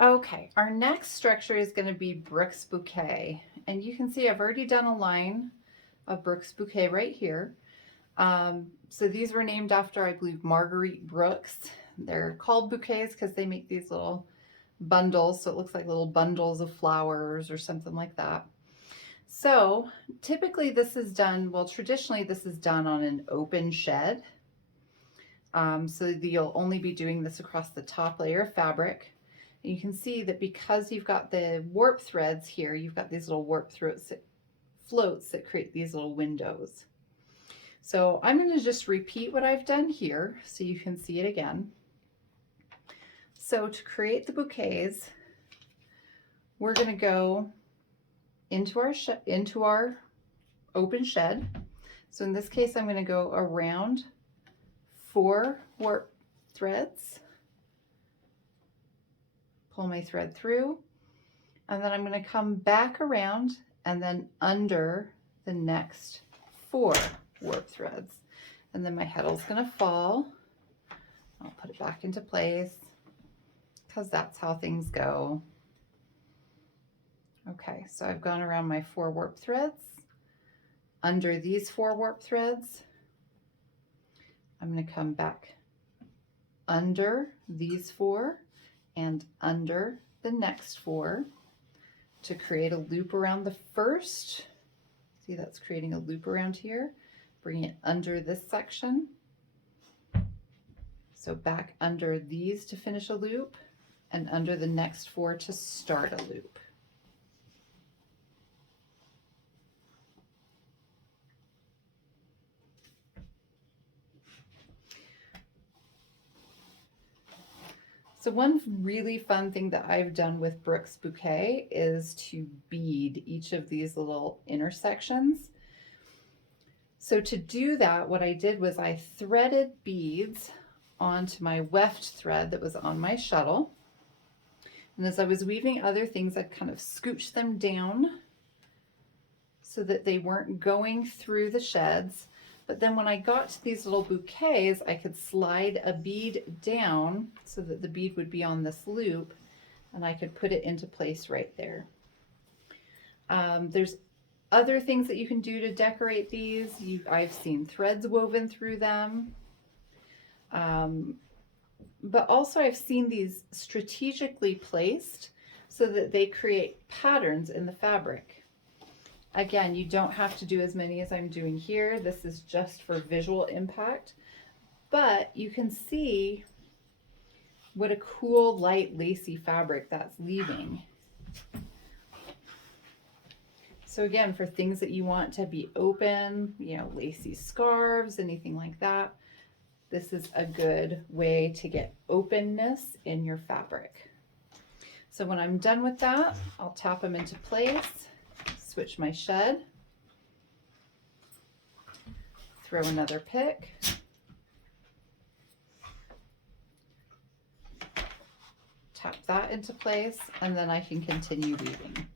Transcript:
Okay, our next structure is going to be Brooks Bouquet. And you can see I've already done a line of Brooks Bouquet right here. So these were named after, I believe, Marguerite Brooks. They're called bouquets because they make these little bundles, so it looks like little bundles of flowers or something like that. So typically this is done, well, traditionally this is done on an open shed. So you'll only be doing this across the top layer of fabric. And you can see that because you've got the warp threads here, you've got these little warp floats that create these little windows. So I'm going to just repeat what I've done here so you can see it again. So to create the bouquets, we're going to go into our open shed. So in this case, I'm going to go around 4 warp threads, pull my thread through, and then I'm going to come back around and then under the next 4 warp threads. And then my heddle's going to fall. I'll put it back into place because that's how things go. Okay, so I've gone around my 4 warp threads. Under these 4 warp threads, I'm going to come back under these 4 and under the next 4 to create a loop around the first. See, that's creating a loop around here. Bring it under this section. So back under these to finish a loop and under the next 4 to start a loop. So one really fun thing that I've done with Brooks Bouquet is to bead each of these little intersections. So to do that, what I did was I threaded beads onto my weft thread that was on my shuttle. And as I was weaving other things, I'd kind of scooch them down so that they weren't going through the sheds. But then when I got to these little bouquets, I could slide a bead down so that the bead would be on this loop and I could put it into place right there. There's other things that you can do to decorate these. I've seen threads woven through them. But also I've seen these strategically placed so that they create patterns in the fabric. Again, you don't have to do as many as I'm doing here. This is just for visual impact, but you can see what a cool, light, lacy fabric that's leaving. So again, for things that you want to be open, you know, lacy scarves, anything like that, this is a good way to get openness in your fabric. So when I'm done with that, I'll tap them into place, switch my shed, throw another pick, tap that into place, and then I can continue weaving.